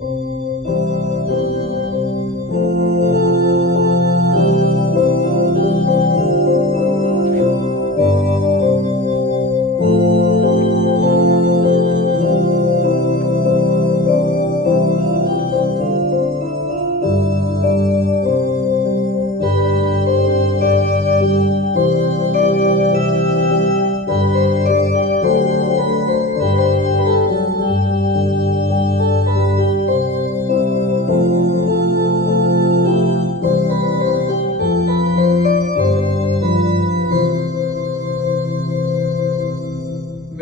Mes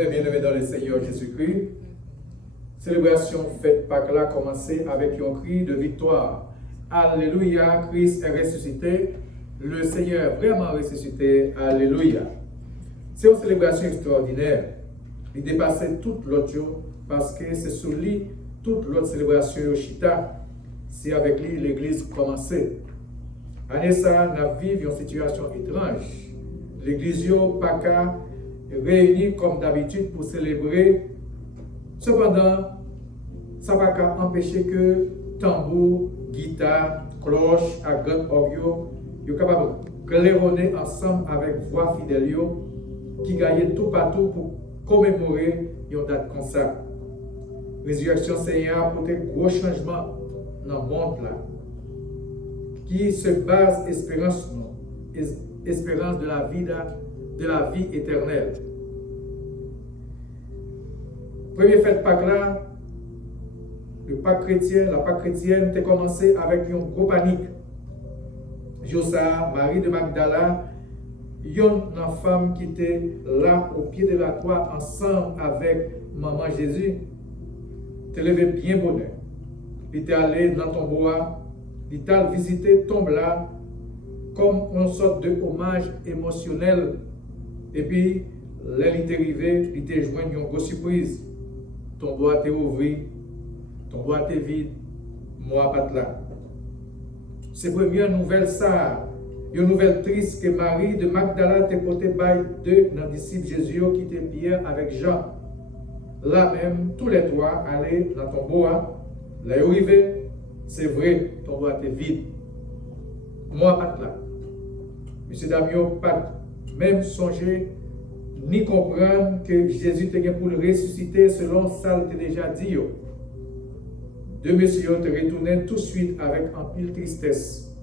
bien-aimés dans le Seigneur Jésus-Christ, célébration fête Pâques là commencé avec un cri de victoire. Alléluia, Christ est ressuscité, le Seigneur est vraiment ressuscité, Alléluia. C'est une célébration extraordinaire. Il dépassait toute l'autre jour parce que c'est sous lui toute l'autre célébration Yoshita. C'est avec lui l'église commençait. Année ça, nous vivons une situation étrange. L'église yo pas qu'à réunis comme d'habitude pour célébrer. Cependant, ça ne va pas empêcher que tambour, guitare, cloche, à grand orgue, sont capables de claironner ensemble avec voix fidèle qui gagnent tout partout pour commémorer une date comme ça. Résurrection Seigneur a apporté un gros changement dans le monde là, qui se base espérance de la vie éternelle. Première fête Pâques là, le Pâques chrétien, la Pâques chrétienne a commencé avec une grosse panique. Josa, Marie de Magdala, une femme qui était là au pied de la croix ensemble avec maman Jésus, te levé bien bonheur. Il était allé dans ton bois, il t'a visité tombe là comme une sorte de hommage émotionnel. Et puis, là, il était arrivé, il était joint une grosse surprise. Ton bois était ouvert, ton bois était vide, moi pas là. C'est la première nouvelle ça. Une nouvelle triste que Marie de Magdala te porté by deux dans disciples Jésus qui était Pierre avec Jean. Là même, tous les trois allaient dans ton bois. Là, il arrivé, c'est vrai, ton bois était vide. Moi pas là. Monsieur Damien, pas même songer ni comprendre que Jésus était pour le ressusciter selon ça qu'il déjà dit. Deux messieurs te retournaient tout de suite avec un pile tristesse.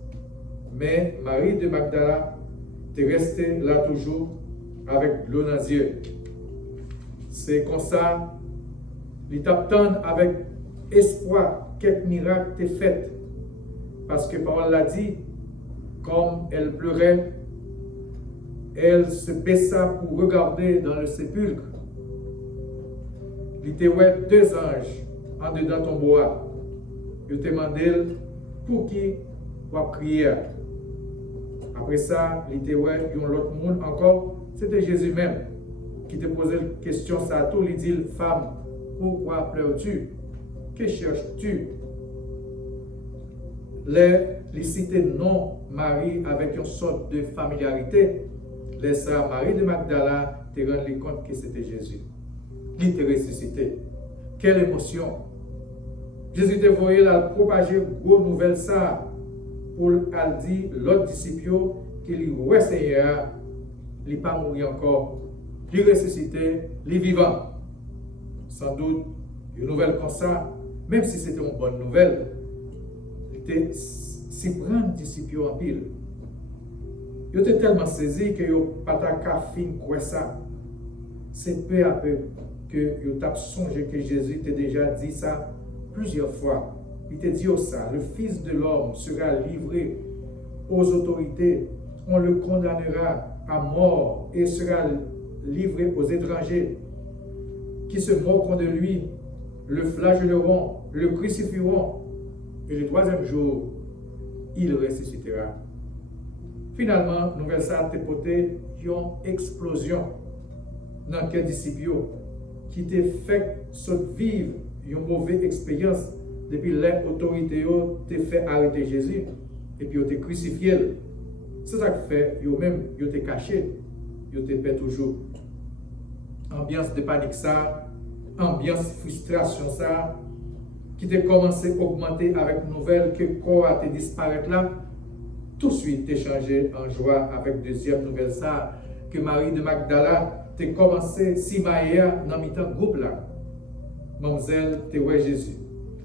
Mais Marie de Magdala te restait là toujours avec l'eau dans les yeux. C'est comme ça, il t'attend avec espoir quelques miracles t'est fait. Parce que Paul l'a dit, comme elle pleurait, elle se baissa pour regarder dans le sépulcre. Il était ouais deux anges en dedans ton bois. Il te demandait pour qui va prier. Après ça, il était ouais un autre monde encore. C'était Jésus même qui te posait la question ça tout. Il dit femme, pourquoi pleures-tu? Que cherches-tu? Les cités non Marie avec une sorte de familiarité. Laissa Marie de Magdala te rendre compte que c'était Jésus. Il était ressuscité. Quelle émotion! Jésus te voyait la propager gros nouvelle ça pour dire l'autre disciple qu'il est Seigneur, il n'est pas mort encore, il est ressuscité, il est vivant. Sans doute, une nouvelle comme ça, même si c'était une bonne nouvelle, il était si grand disciple en pile. Il était tellement saisi que il n'a pas fin quoi ça. C'est peu à peu que il a songé que Jésus t'a déjà dit ça plusieurs fois. Il t'a dit ça, le Fils de l'homme sera livré aux autorités, on le condamnera à mort et sera livré aux étrangers qui se moqueront de lui, le flagelleront, le crucifieront et le troisième jour, il ressuscitera. Finalement, nouvelle ça te porté une explosion dans quel disciple qui t'a fait vivre une mauvaise expérience depuis l'autorité t'a fait arrêter Jésus et puis t'a crucifié. C'est ça que fait, yo même yo t'a caché, yo t'a fait toujours. Ambiance de panique ça, ambiance frustration ça, qui t'a commencé à augmenter avec nouvelle que corps a disparaître là, tout de suite t'es changé en joie avec deuxième nouvelle ça, que Marie de Magdala t'a commencé si maïa dans mi-temps groupe là. Mademoiselle, t'es ouais Jésus.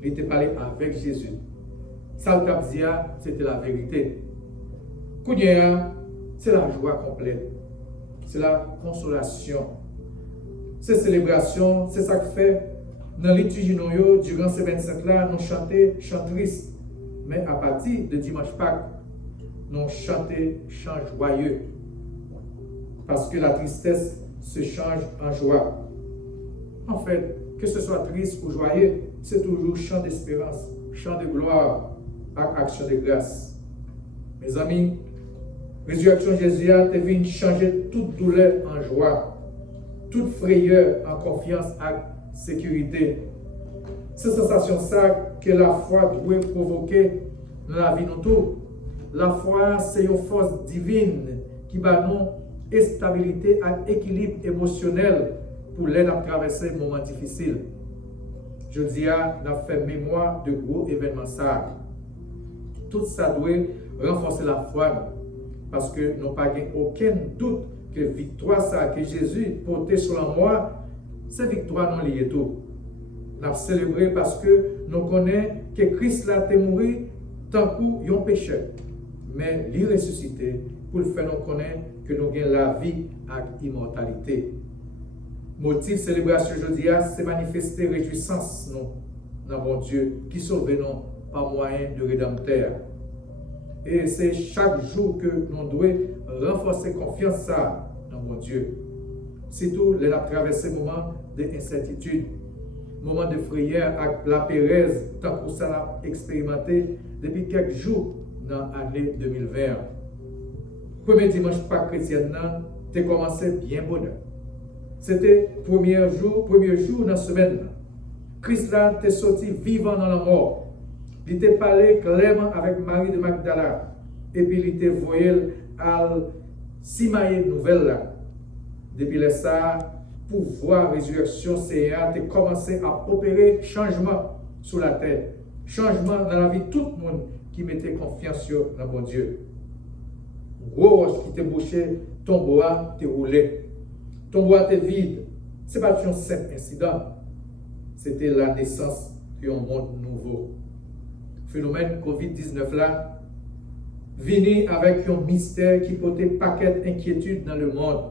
Il t'a parlé avec Jésus. Ça le c'était la vérité. Kounia, c'est la joie complète. C'est la consolation. C'est célébration, c'est ça que fait. Dans l'étude durant ces 25 là, nous chantons chant triste. Mais à partir de dimanche Pâques, nous chantons chant joyeux. Parce que la tristesse se change en joie. En fait, que ce soit triste ou joyeux, c'est toujours chant d'espérance, chant de gloire, avec action de grâce. Mes amis, résurrection de Jésus a venu changer toute douleur en joie, toute frayeur en confiance et sécurité. C'est sensation ça que la foi doit provoquer dans la vie de nous. La foi, c'est une force divine qui va nous stabilité et équilibre émotionnel pour l'aider à traverser des moments difficiles. Je dis à nous fait mémoire de gros événements ça. Tout ça doit renforcer la foi parce que nous n'avons pas aucun doute que la victoire ça que Jésus portait sur la mort, c'est victoire non liée tout. Nous avons célébré parce que nous connaissons que Christ l'a été mort tant qu'un pécheur, mais il est ressuscité pour le faire nous connaître que nous avons la vie et l'immortalité. Motif de célébration aujourd'hui, c'est manifester réjouissance dans mon Dieu qui sauve nous par moyen de rédempteur. Et c'est chaque jour que nous devons renforcer confiance dans mon Dieu. Surtout, les traverser moments d'incertitude, moments de frayeur avec la pérèse, tant que ça l'a expérimenté depuis quelques jours dans l'année 2020. Premier dimanche Pâques chrétienne, tu as commencé bien bonheur. C'était le premier jour dans la semaine. Christ là t'est sorti vivant dans la mort. Il t'a parlé clairement avec Marie de Magdala. Et puis il t'a voyé à simailler nouvelle là. Depuis ça, pour voir la résurrection, c'est t'as commencé à opérer changement sur la terre. Changement dans la vie de tout le monde qui mettait confiance sur le bon Dieu. Gros roche qui t'a bouché, ton bois t'est roulé. Ton boîte est vide. Ce n'est pas un simple incident. C'était la naissance d'un monde nouveau. Le phénomène COVID-19 là, venu avec un mystère qui portait paquet d'inquiétudes dans le monde.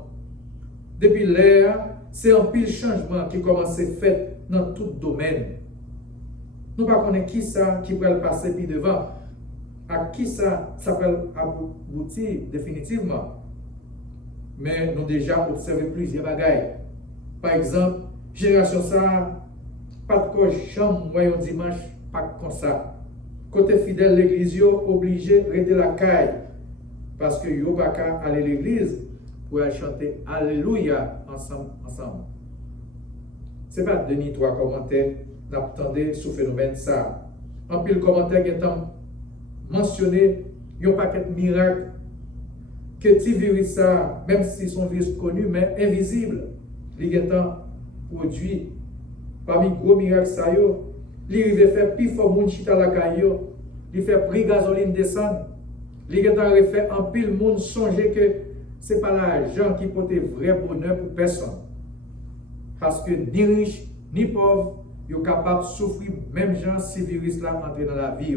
Depuis l'ère, c'est un pile changement qui commence à faire dans tout domaine. Nous ne connaissons pas qui ça qui va passer puis devant. À qui ça va aboutir définitivement. Mais nous avons déjà observé plusieurs bagailles. Par exemple, génération ça, pas de quoi chambre, moyen dimanche, pas comme ça. Côté fidèle, l'église est obligé de rester la caille. Parce que yo pas qu'à aller à l'église pour aller chanter Alléluia ensemble. Ce n'est pas Denis 3 commentaires, n'attendez sur phénomène ça. En plus, le commentaire qui est mentionné, il n'y a pas de miracle. Que petit virus ça, même si son virus connu, mais invisible, il est produit parmi gros miracles ça yo, il arrive faire plus fort moun chita la caillou, il fait prix gasoline descendre, il est fait en pile monde songer que c'est pas l'argent qui porte vrai bonheur pour personne. Parce que ni riche ni pauvre, sont capables de souffrir même gens si virus là entre dans la vie.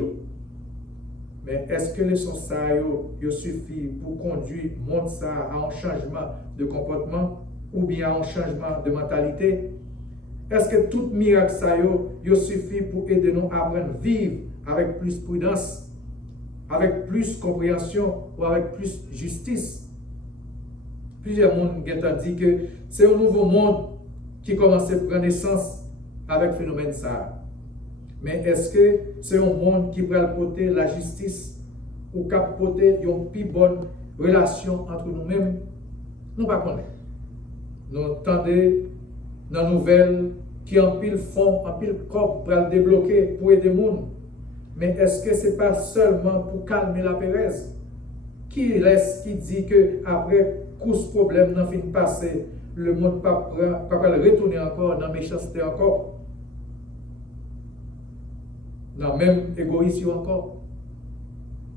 Mais est-ce que les sons ça suffit pour conduire le monde ça à un changement de comportement ou bien à un changement de mentalité? Est-ce que tout miracle ça suffit pour aider nous à apprendre à vivre avec plus prudence, avec plus compréhension ou avec plus justice? Plusieurs monde ont dit que c'est un nouveau monde qui commence à prendre naissance avec le phénomène ça. Mais est-ce que c'est un monde qui va porter la justice ou qui porter une plus bonne relation entre nous-mêmes? Nous ne connaissons pas. Nous entendons dans les nouvelles qui en pile fond, en pile corps pour le débloquer, pour aider les gens. Mais est-ce que ce n'est pas seulement pour calmer la pérèse? Qui dit que après ce problème n'a fini de passer, le monde ne va pas retourner encore dans la méchanceté encore? dans même égoïsme encore.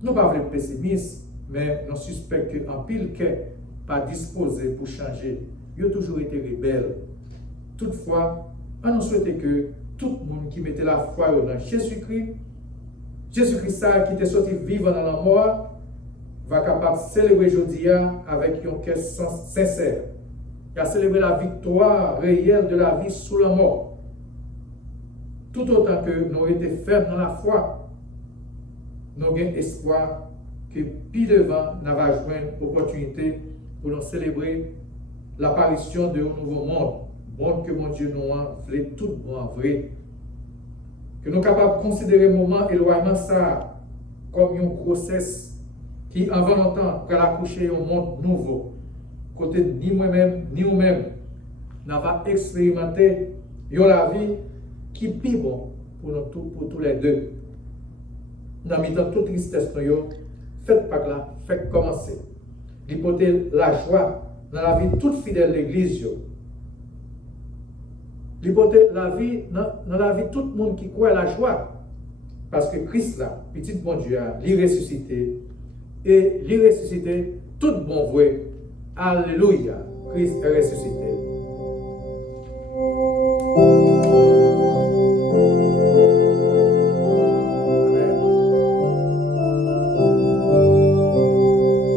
Nous ne sommes pas pessimistes, mais nous suspectons qu'en pile que pas disposé pour changer. Ils ont toujours été rebelles. Toutefois, on nous souhaite que tout le monde qui mettait la foi dans Jésus-Christ, Jésus-Christ qui était sorti vivant dans la mort, va capable de célébrer aujourd'hui avec un cœur sincère. Il a célébré la victoire réelle de la vie sous la mort. Tout autant que nous avons été fermes dans la foi, nous avons espoir que plus devant, nous allons joindre l'opportunité pour nous célébrer l'apparition de un nouveau monde. Monde que mon Dieu nous a voulu tout bon vrai. Que nous sommes capables de considérer le moment éloignement ça comme une grossesse qui, avant longtemps, va accoucher un monde nouveau. Côté ni moi-même, ni vous-même, n'a pas expérimenté la vie qui est plus bon pour tous les deux. Dans le temps toute tristesse, faites pas là, faites commencer. L'hypothèse, la joie dans la vie toute fidèle de l'Église. L'hypothèse, la vie, dans la vie tout le monde qui croit la joie. Parce que Christ là, petit bon Dieu, il ressuscité. Et il ressuscité, tout bon vrai. Alléluia, Christ est ressuscité.